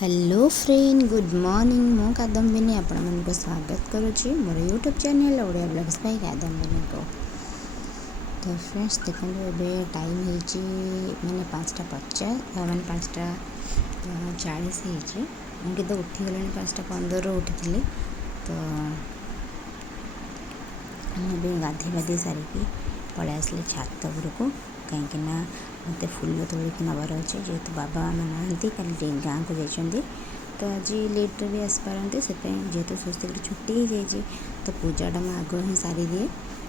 Hello friend good morning मो कादम्बिनी आपण मन को स्वागत करुच्ची मोर YouTube channel Odia blogs by Kadambini को। तो फ्रेंड्स देखो ए टाइम हो मैंने 5:50 मैंने 5:40 मुझे तो उठीगला 5:15 उठी। तो मुझे गाधे गाधे सारिकी पलि आसली छात उपरको कहीं मत फूल तोड़िक नबार अच्छे जेहेतु बाबा मामा ना कल गाँव को जाइए। तो आज लेट्रे भी आसपारती से जेहेतु स्वस्तिक छुट्टी हो जाए तो पूजाटा मैं आग ही सारी दिए।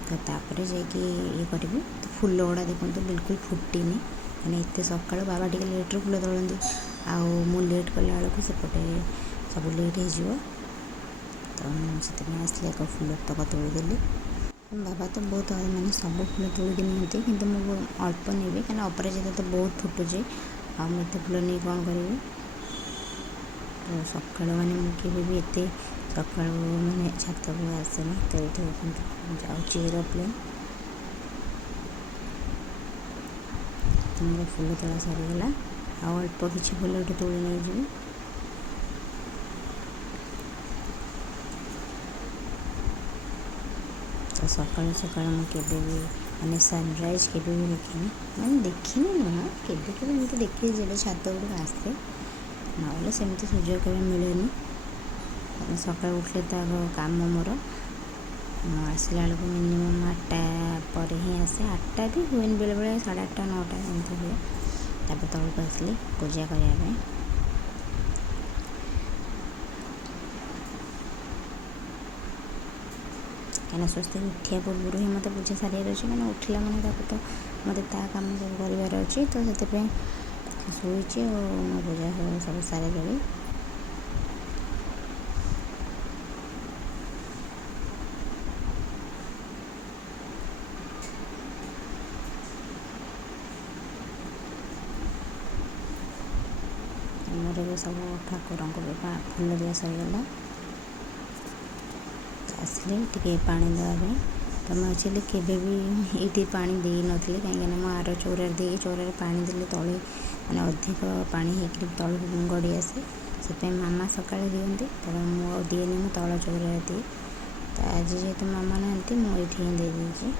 तो तापर जाकि ये करी तो फूल गुड़ा देखो बिल्कुल फुटनी कहीं एत सका बाबा टे लेट्रे फूल तोड़ती आउ लेट कला बेलू सेपटे सब लेट हो। तो मुझे आसली एक फूल तक तोड़देली। बाबा तो बहुत मैंने सब फूल तोड़िक नियंती कि मुझे अल्प नेबी कहीं अपराजिता तो बहुत फुटुचे आते फूल नहीं कौन करी। तो सका मैंने मुझे भी एत सका मैंने छात को आसेनी। तो ये जाऊँगी एरोप्लेन तो मेरे फूल तोड़ा सरीगला अल्प किसी फूल तोड़ नहीं जी। तो सका सका मुझे मैंने सनराइज के भी देखनी मैंने देखनी नुह के देखी जब छात गुड़ आसे ना सेमती सुजोग कभी मिले सका उठे तो आग कम मोर आसला बेलू मिनिमम 8टा पर ही आसे 8टा भी हुए बेले बेले 8:30 9टा एमती हुए। तापर तौक आसली पूजा करने कहीं स्वस्ति उठा पूर्व ही मत पूजा सारे अच्छे मैंने उठला मैंने तो मत कम सब कर अच्छे। तो से शुचे मो पूजा सब सारे देवी। मोर सब ठाकुर को फूल दिया सरीगला आसली टे पानी देवाई। तो मैं एक्चुअली केवे भी ये पानी दे नी कहीं मो आर चौरार दे चौरार पानी देले तले मैंने अधिक पानी हो तल गड़ी आसे से मामा सका दिखती। तो मुझे दिएनि मु तल चौरार दिए। तो आज जेहेतु मामा ना मुझे ही दे दीजिए।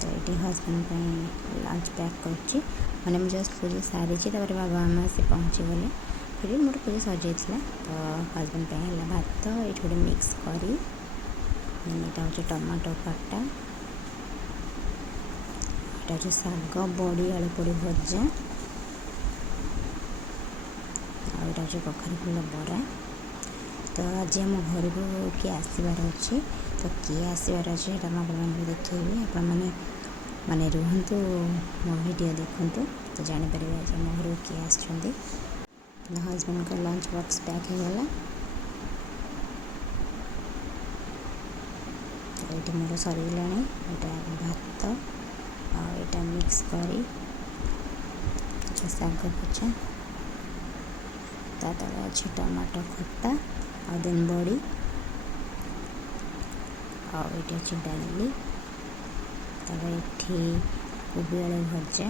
तो ये हजबैंड लंच पैक कर मैंने मुझे जस्ट पूजा सारी बाबा मामा से पहुँची गले फिर मोर पूजा सर जाता। तो हजबैंड है भात ये गोटे मिक्स करी यहाँ हूँ टमाटो खटा यहाँ हूँ शाग बड़ी आलू पड़ी भजा यहाँ हूँ कखारी फूल बरा। तो आज आम घर को किए आसबार अच्छे तो किए आसबार अच्छे मुझे देखी आप माने रुहतु मो वीडियो देखु तो जापर आज आम घर को किए आसुँच। हजबैंड का लंच बॉक्स पैक हो गला। ये मोर सरीगला यहाँ भात आटा मिक्स करी शाग भजा तले अच्छे टमाटो खटा आ देन बड़ी आठ अच्छे डाली ये कोबी आलू भजा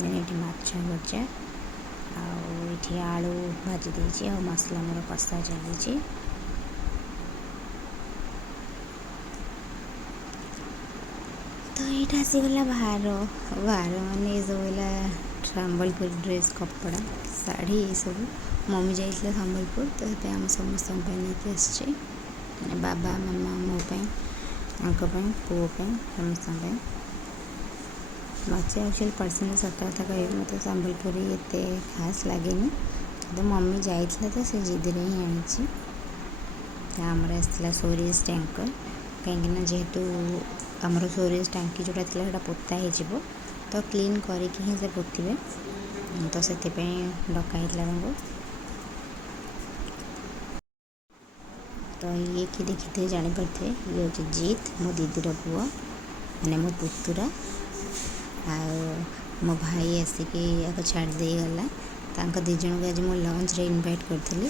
देन ये माछ भजा आठी आलू भाजी देती आ मसला मोर कषा चली। तो ये आसीगला बाहर बाहर माने ये सब संबलपुर ड्रेस कपड़ा शाढ़ी ये सब मम्मी जाइए संबलपुर। तो ये आम समस्त नहीं आसचे बाबा मामा मोपाई पुओं समस्त मचे एक्चुअली पर्सनल सत कथा कह मत संबलपुरी एत खास लगे तो मम्मी जाइए तो से जिद ही आनी। आमर आसला सोरेज टैंकर कहीं जेहेतु आमर सोरेज टांकी जोटा था पोता हो तो क्लीन करके ही से पोते तो से डकाई को। तो ये कि देखी थे जापारे ये हूँ जीत मो दीदीर पुआ मैंने मो पुतुरा आ मो भाई आसिकी छाड़ दे गला दिज को आज मो लंच रे इनवाइट करी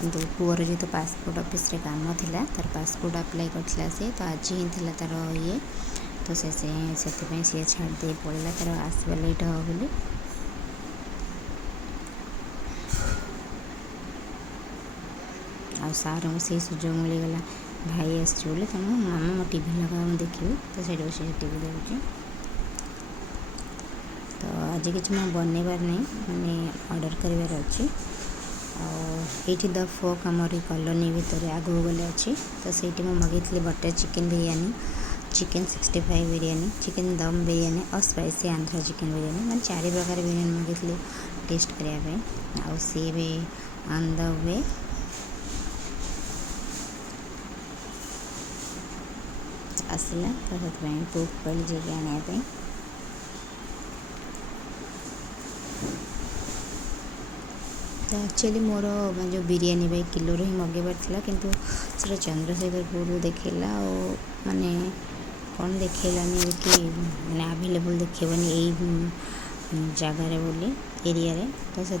किंतु पुअर जेहेतु पासपोर्ट ऑफिस रे काम थिला तार पासपोर्ट अप्लाई करथिला से तो आज ही थिला तार ये तो से सी छाड़ दे पड़ा तार आसवा लेट हे बोली आ सार से सुजोग मिलगला भाई आस तेणु मामा मो टी लगा देखी तो से बस टी देखुची। तो आज कि मैं बनइबार नहीं मैंने ऑर्डर करार अच्छी आठी द फोक आमर कॉलोनी भितर आगू गले अच्छी तो से मगेली butter chicken biryani chicken 65 biryani chicken dum biryani और स्पाइसी आंध्रा चिकेन बिरयानी मैं 4 प्रकार बिरयानी मगेली टेस्ट करने आ सी भी ऑन द वे आसला तो पुक पड़ी जाके आने तो एक्चुअली मोर जो बिरयानी भाई किलो ही मगेबार था किंतु से चंद्रशेखरपुर देखला और माने कौन देखलानी कि मैंने आवेलेबल देखेबनी यही जगार बोली एरिया रे तो से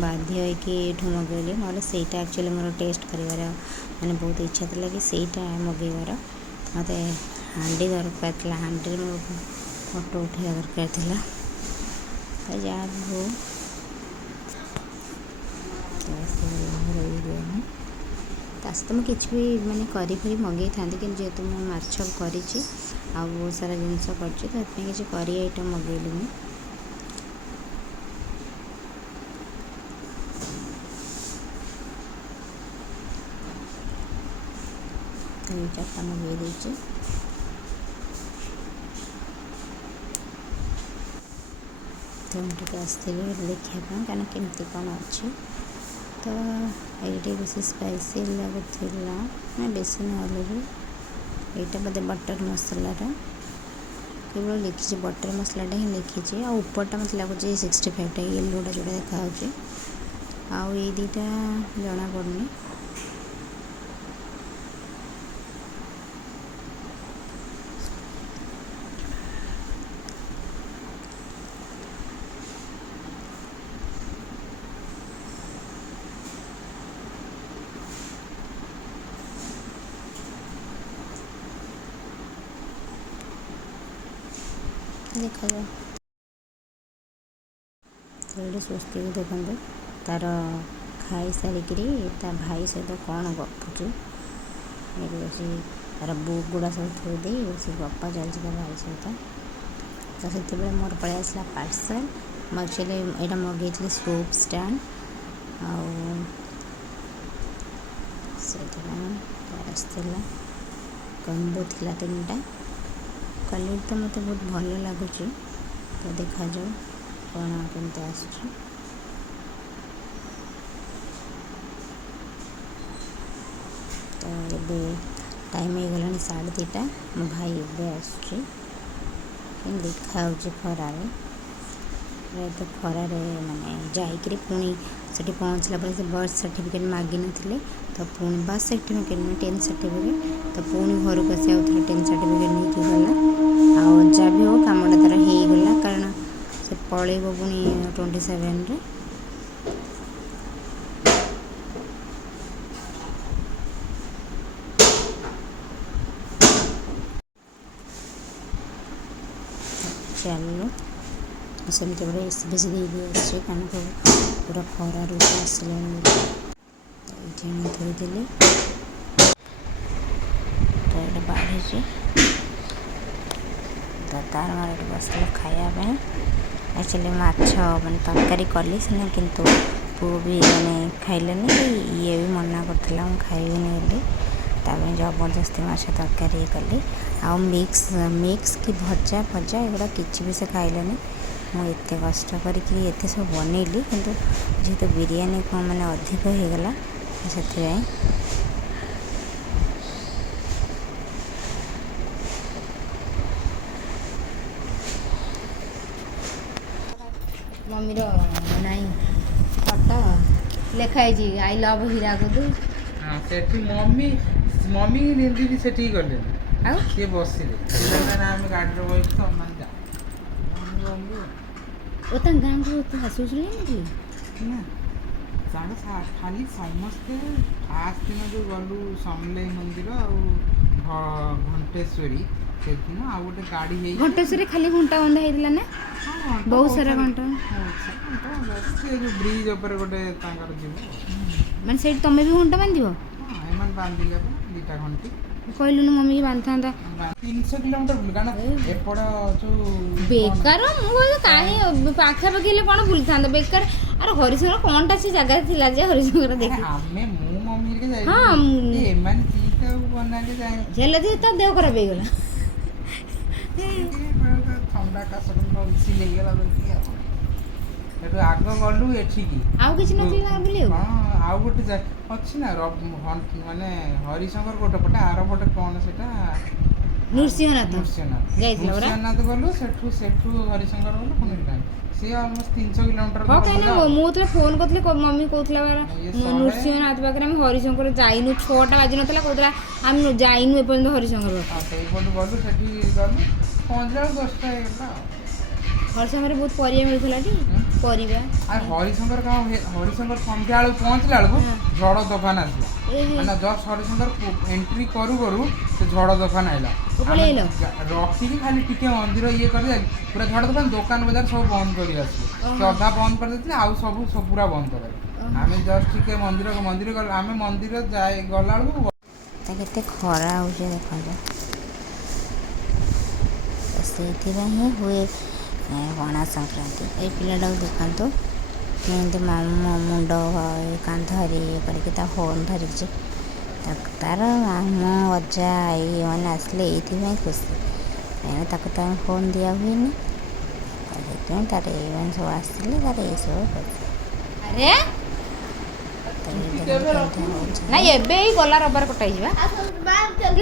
बाध्य होकर मगेली ना सेटा एक्चुअली मोर टेस्ट कर मैंने बहुत इच्छा था कि सेटा मगेबार मत हांडी दरकार था हांडी मोर फोटो उठा दरकार था तो जहाँ भी हो तो मुझे किसी भी मैंने करी मगे था कि जेहेतु मुझे मार्च कर बहुत सारा जिनस कर किसी करी आइटम मगेली मुझे चार्टा मगे देचे तो मुझे आसती देखा क्या केमती कौन अच्छी तो ये बेस स्पाइसी लगुला ना बेसी ना यहाँ बोधे बटर मसला केवल लिखी बटर मसला ही लिखी ऊपरटा मत लगुच 65 येलोटा जोड़ा देखा आउ ये दुटा जना पड़नी देखा जाए तो ये स्वस्ति को देखते तार खाई सारिक भाई सहित कौन गपुचे बस तार बुक गुड़ा सब थोदे बस गपा चलता भाई सहित तो से मोर पलि आसला पार्सल एक्चुअली यहाँ मगेली सोप स्टैंड आसला कम्बो थी 3टा क्वालिटी तो मत बहुत भल लगुच तो देखा जाओ कौन केमती आस तो ये टाइम हो गला 2:30 मो भाई ये आस देखा खरार तो खरार माने जाकि पुणी से पहुँचला से बर्थ सर्टिफिकेट मागिन तो पुणी बर्थ सर्टिफिकेट नहीं 10 सर्टिफिकेट तो पुणी घर को आसी आउ 10 सर्टिफिकेट नहीं गला आ जहाँ भी हो कमटा तार हो गला कारण से पलैब पुणी 27 रे चलो सेमती बड़े एसी बेसी दे आस पूरा खरा रूप आसला ये थोड़ी तो ये बाढ़ी तो तार मार बसला खायापी एक्चुअली माछ मैंने तरकारी कली सीना किंतु पुओ भी मैंने खाइलानी ये भी मना करता मुझे खाइबी बोली जबरदस्ती माछ तरकारी कली आ मिक्स कि भजा भजा एगुड़ा किसी भी से खाइलानी मुझे कष्ट करके सब बनइली किंतु जेहेतु बिरयानी को मैंने अधिक हो गला से मम्मी नाई फटा लिखाई आई लव हीराकुद हाँ सेठी मम्मी मम्मी की निंदी भी सेठी गले आ के बसिले ना हम गाड़ी रे बइछ तो मन जा ओ त गां को तो हसुसले कि ना साढ़े सात खाली समस्ते फास्ट दिन जो गलु समलेई मंदिर आ घंटेश्वरी ସେଦିନ ଆଉ ଗୋଟେ ଗାଡ଼ି ହେଇ ଘଣ୍ଟେଶ୍ୱରୀ ଖାଲି ଘଣ୍ଟା ବନ୍ଧା ହେଇଥିଲା ନା ବହୁତ ସାରା ଘଣ୍ଟା ସେ ଯୋଉ ବ୍ରିଜ୍ ଉପରେ ଗୋଟେ ତାଙ୍କର ଯିବ ମାନେ ସେଇଠି ତମେ ବି ଘଣ୍ଟା ବାନ୍ଧିବ ଏମାନେ ବାନ୍ଧିଲେ ଦୁଇଟା ଘଣ୍ଟି କହିଲୁନି ମମି କି ବାନ୍ଧିଥାନ୍ତା 300 କିଲୋମିଟର ବୁଲି କାରଣ ଏପଟ ଯୋଉ ବେକାର ମୁଁ କହିଲି କାହିଁ ପାଖାପାଖି ହେଲେ କ'ଣ ବୁଲିଥାନ୍ତା ବେକାର ଆରେ ହରିଶଙ୍କର କ'ଣଟା ସେ ଜାଗାରେ ଥିଲା ଯେ ହରିଶଙ୍କର ଦେଖି ଆମେ ମୁଁ ମମି ହେରିକା ହଁ ଯାଇଥିଲି ଏମାନେ ଚିନ୍ତା ବନାନ୍ତି ଯାଏ ହେଲେ ଯେ ତା ଦେହ ଖରାପ ହେଇଗଲା ଥଣ୍ଡା କାଶ ସିଲ୍ ହେଇଗଲା ସେଠୁ ଆଗ ଗଲୁ ଏଠିକି ଆଉ କିଛି ନଥିଲା ନା ବୁଲିବାକୁ ହଁ ଆଉ ଗୋଟେ ଅଛି ନା ମାନେ ହରିଶଙ୍କର ଗୋଟେ ପଟେ ଆର ପଟେ କ'ଣ ସେଟା ନୃସିଂହନାଥ ନୃସିଂହନାଥ ଗଲୁ ସେଠୁ ହରିଶଙ୍କର ଗଲୁ ପୁଣି ସିଏ ଅଲମୋଷ୍ଟ 300 କିଲୋମିଟର ହଁ କାହିଁକିନା ମୁଁ ଯେତେବେଳେ ଫୋନ୍ କରିଥିଲି ମମି କହୁଥିଲା ନୃସିଂହନାଥ ପାଖରେ ଆମେ ହରିଶଙ୍କର ଯାଇନୁ 6ଟା ବାଜି ନଥିଲା କହୁଥିଲା ଆମେ ଯାଇନୁ ଏପର୍ଯ୍ୟନ୍ତ ହରିଶଙ୍କର ସେଇପଟୁ ଗଲୁ ସେଠି ଗଲୁ ପହଞ୍ଚିଲା ବେଳକୁ 10ଟା ହେଇଗଲା ଆଉ ହରିଶଙ୍କରରେ ବହୁତ ପରିବା ମିଳୁଥିଲା ଟି ପରିବା ଆଉ ହରିଶଙ୍କର ହରିଶଙ୍କର ସନ୍ଧ୍ୟା ବେଳକୁ ପହଞ୍ଚିଲା ବେଳକୁ ଝଡ଼ ତୋଫାନ ଆସିଲା ମାନେ ଜଷ୍ଟ ହରିଶଙ୍କର ଏଣ୍ଟ୍ରି କରୁ ସେ ଝଡ଼ ତୋଫାନ ଆଇଲା ରଖିକି ଖାଲି ଟିକେ ମନ୍ଦିର ଇଏ କରି ପୁରା ଝଡ଼ ତୋଫାନ ଦୋକାନ ବଜାର ସବୁ ବନ୍ଦ କରି ଆସିଲେ ସେ ଅଧା ବନ୍ଦ କରିଦେଇଥିଲେ ଆଉ ସବୁ ପୁରା ବନ୍ଦ କରିଦେଲେ ଆମେ ଜଷ୍ଟ ଟିକେ ମନ୍ଦିର ଗଲୁ ଆମେ ମନ୍ଦିର ଗଲା ବେଳକୁ କେତେ ଖରା ହେଉଛି ଦେଖନ୍ତୁ ସେଇଥିପାଇଁ ହିଁ ହୁଏ ପଣା ସଂକ୍ରାନ୍ତି ଏଇ ପିଲାଟାକୁ ଦେଖନ୍ତୁ କେମିତି ମୁଣ୍ଡ କାନ୍ଧରେ ଇଏ କରିକି ତା ଫୋନ୍ ଧରିଛି ତାର ମାମୁଁ ଅଜା ଏଇମାନେ ଆସିଲେ ଏଇଥିପାଇଁ ଖୁସି କାହିଁକିନା ତାକୁ ତ ଆମେ ଫୋନ୍ ଦିଆ ହୁଏନି ସେଥିପାଇଁ ତାର ଏଇମାନେ ସବୁ ଆସିଥିଲେ ତାର ଏଇସବୁ ଖୁସି ଆରେ ନାଇଁ ଏବେ ଏଇ ଗଲା ରବିବାର କଟା ହେଇଯିବା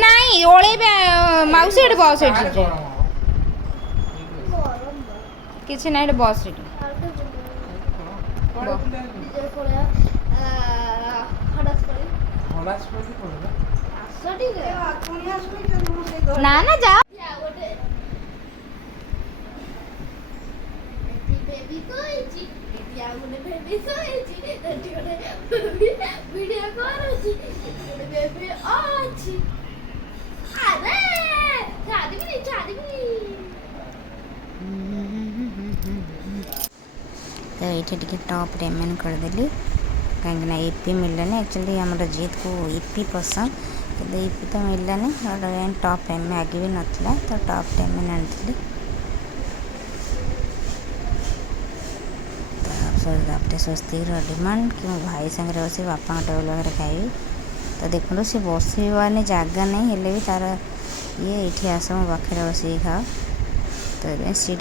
ନାଇଁ ଓଳେଇବା ମାଉସୀ ଏଠି ବସ୍ ଏଠି କିଛି ନାହିଁ ଏଠି ବସ୍ ଏଠି ନା ନା ଯା तो ये टॉप रेमेन करदेली कहीं इपी मिललानी एक्चुअली आमर जीत को इपी पसंद तो इपी तो मिललानी टॉप एम आगे भी नाला तो टॉप रेमेन आनी तापर स्वस्तिक डिमांड कि मो भाई सागर बस बापा टेबल पाखे खाइबी तो देखो सी बसवानी जगह नहीं हेल्ले भी तार ये आस मो पाखे बस खाओ तो सी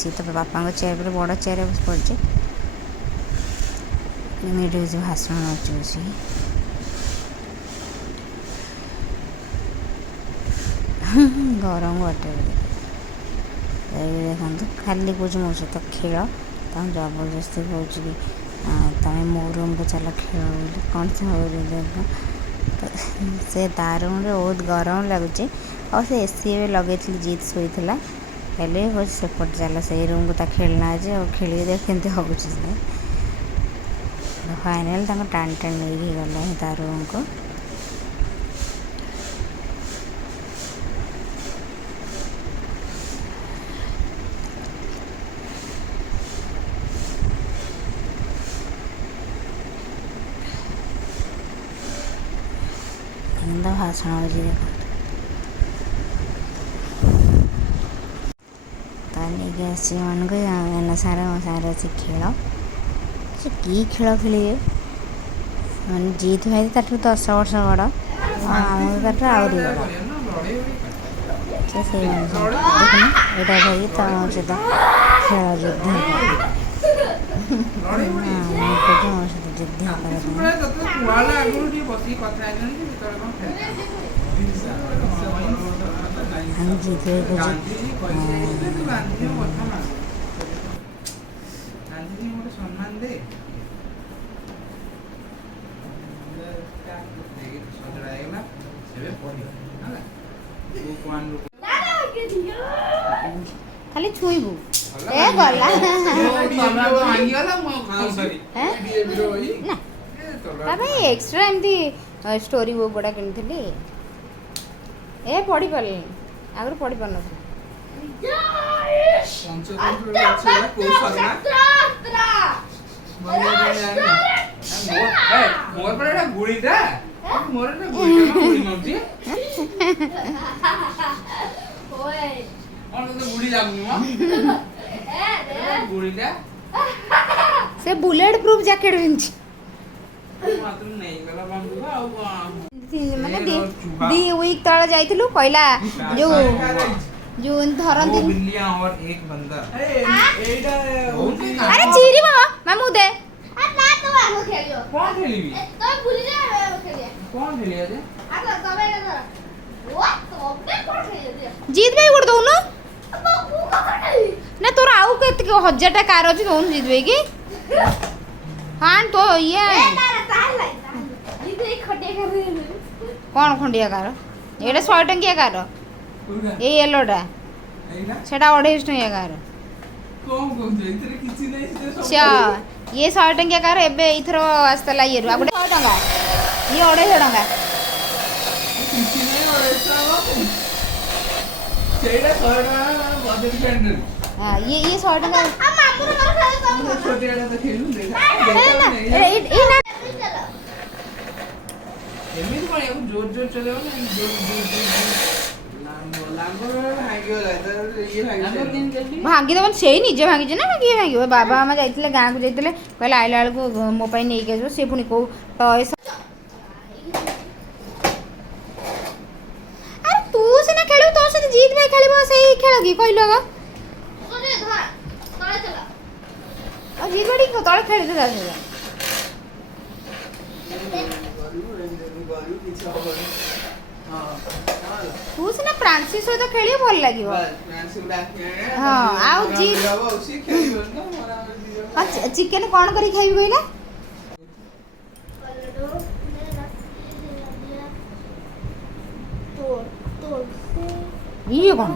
सी तो बापा चेयर पर बड़ चेयर बस पड़े भाषण बस गरम बटे देखो खाली कौच मो सहित खेल तुम जबरदस्ती कौच कि तुम मो रूम को चल खेल बोली कौन से ता रूम बहुत गरम लगुच और से एसी लगे जीत शोई हेले सेपट चल से रूम को खेलना आज और खेल देख के हूँ फाइनाल टाण टाण नहीं गला ता रूम को भाषण हो देखो आसी मन को सारे मो सारे आसी खेल कि खेल खेलिए मैंने जीत भाई ताठ 10 वर्ष बड़ आम ताठ आहरी बड़ से देखना यहाँ भाई तुम सहित खेल युद्ध मो सहित युद्ध हम जीत सम्मान दे खाली छुईबू ए गला एक्स्ट्रा एमती स्टोरी बुक गुड़ा किनी ए पढ़ी पारे ଆଗରୁ ପଢି ପାରୁନଥିଲି। ପଞ୍ଚତନ୍ତ୍ର ଅଛି କୋଉ ସରିଲା ମୋର ପରା ଏଟା ଗୁଳିଟା ମୋର ଏଟା ଗୁଳିଟା ଗୁଳି ମାରୁଛି କଣ ତତେ ଗୁଳି ଲାଗୁନି ମ ଗୁଳିଟା ସେ ବୁଲେଟ୍ ପ୍ରୁଫ୍ ଜ୍ୟାକେଟ୍ ପିନ୍ଧିଛି ମାତ୍ର ନେଇଗଲା ବନ୍ଧୁକ ଆଉ ମାନେ ଦି ୱିକ୍ ତଳେ ଯାଇଥିଲୁ କହିଲା ଯୋଉ ଧରନ୍ତି बिल्लियां और एक बंदा ଆରେ ଚିରିବ ମାମୁ ଦେ कौन खेलिबी कौन खेलिया जे ଜିତ୍ ଭାଇ ଗୋଟେ ଦଉନୁ ନା ତୋର ଆଉ କେତେ 1000ଟା କାର ଅଛି ଦଉନୁ ଜିତ୍ ଭାଇ କି ହଁ ତ ଇଏ କଣ ଖଣ୍ଡିଆ କାର ଏଇଟା 100 ଟଙ୍କିଆ କାର ଏଇ ୟେଲୋଟା ସେଟା 250 ଟଙ୍କିଆ କାର ଇଏ 100 ଟଙ୍କିଆ କାର ଏବେ ଏଇଥର ଆସିଥିଲା ଇଏରୁ ଆଉ ଗୋଟେ 100 ଟଙ୍କା ଇଏ 250 ଟଙ୍କା ଇଏ 100 ଟଙ୍କା ଏମିତି କଣ ୟାକୁ ଜୋର ଜୋର ଚଲେଇବ ନା ଜୋର ଭାଙ୍ଗିଦେବନି ସେଇ ନିଜେ ଭାଙ୍ଗିଛି ନା କିଏ ଭାଙ୍ଗିବ ବାବା ମାମା ଯାଇଥିଲେ ଗାଁକୁ ଯାଇଥିଲେ କହିଲେ ଆଇଲା ବେଳକୁ ମୋ ପାଇଁ ନେଇକି ଆସିବ ସେ ପୁଣି କୋଉ ଟୟ ଆରେ ତୁ ସିନା ଖେଳିବୁ ତୋ ସହିତ ଜିତ୍ ଭାଇ ଖେଳିବ ସେଇ ଖେଳ କି କହିଲ ଆଉ ଜିତ୍ ଭାଇ ତଳେ ଖେଳିଦେ ତା ସହିତ ତୁ ସିନା ପ୍ରାନ୍ସି ସହିତ ଖେଳିବ ଭଲ ଲାଗିବ ହଁ ଆଉ ଚିକେନ କ'ଣ କରି ଖାଇବି କହିଲା ଇଏ କ'ଣ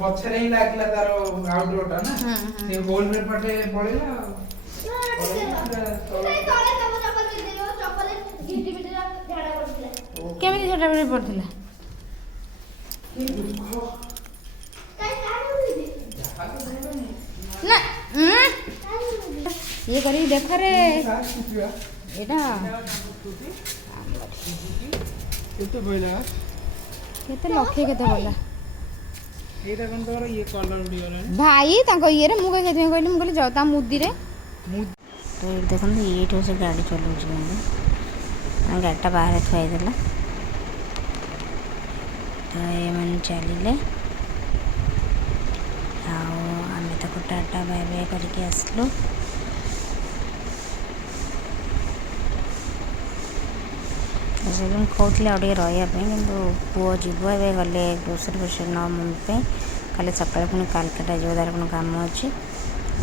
ପଛରେ ହିଁ ଲାଗିଲା ତାର ଆଉଟଡୋରଟା ନା ସେ ଗୋଲ ପଟେ ପଳେଇଲା କେମିତି ଝାଡ଼ା ପଡ଼ିଥିଲା ନା ଇଏ କରିକି ଦେଖରେ ଏଇଟା କେତେ ପଇଲା କେତେ ଲକ୍ଷେ କେତେ ପଇଲା ଏଇଟା କଣ ତୋର ଇଏ କଲର ଉଡ଼ିଗଲାଣି ଭାଇ ତାଙ୍କ ଇଏରେ ମୁଁ ସେଥିପାଇଁ କହିଲି ମୁଁ କହିଲି ଯାଉ ତା ମୁଦିରେ ତ ଏଇଠି ଦେଖନ୍ତୁ ଏଇଠୁ ସେ ଗାଡ଼ି ଚଲାଉଛି କିନ୍ତୁ ଗାଡ଼ିଟା ବାହାରେ ଥୁଆ ହେଇଥିଲା ତ ଏମାନେ ଚାଲିଲେ ଆଉ ଆମେ ତାକୁ ଟାଟା ବାଏ ବାଏ କରିକି ଆସିଲୁ ସେଦିନ କହୁଥିଲେ ଆଉ ଟିକେ ରହିବା ପାଇଁ କିନ୍ତୁ ପୁଅ ଯିବ ଏବେ ଗଲେ ଗ୍ରୋସରୀ ଫୋସରୀ ନେବା ମମ୍ମି ପାଇଁ କାଲି ସକାଳେ ପୁଣି କାଲକାଟା ଯିବ ତାର କ'ଣ କାମ ଅଛି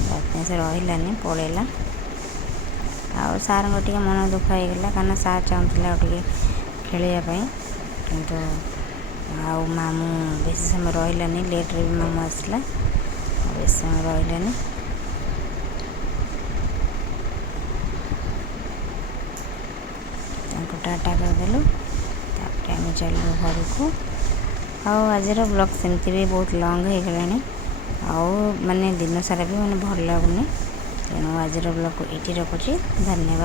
ସେଥିପାଇଁ ସେ ରହିଲାନି ପଳେଇଲା ଆଉ ସାର୍ଙ୍କ ଟିକେ ମନ ଦୁଃଖ ହେଇଗଲା କାରଣ ସାର୍ ଚାହୁଁଥିଲେ ଆଉ ଟିକେ ଖେଳିବା ପାଇଁ କିନ୍ତୁ ଆଉ ମାମୁଁ ବେଶୀ ସମୟ ରହିଲାନି ଲେଟ୍ରେ ବି ମାମୁଁ ଆସିଲା ଆଉ ବେଶୀ ସମୟ ରହିଲାନି ତାଙ୍କୁ ଟାଟା କରିଦେଲୁ ତାପରେ ଆମେ ଚାଲିଲୁ ଘରକୁ ଆଉ ଆଜିର ବ୍ଲଗ୍ ସେମିତି ବି ବହୁତ ଲଙ୍ଗ୍ ହେଇଗଲାଣି ଆଉ ମାନେ ଦିନ ସାରା ବି ମାନେ ଭଲ ଲାଗୁନି ତେଣୁ ଆଜିର ବ୍ଲଗ୍କୁ ଏଇଠି ରଖୁଛି ଧନ୍ୟବାଦ।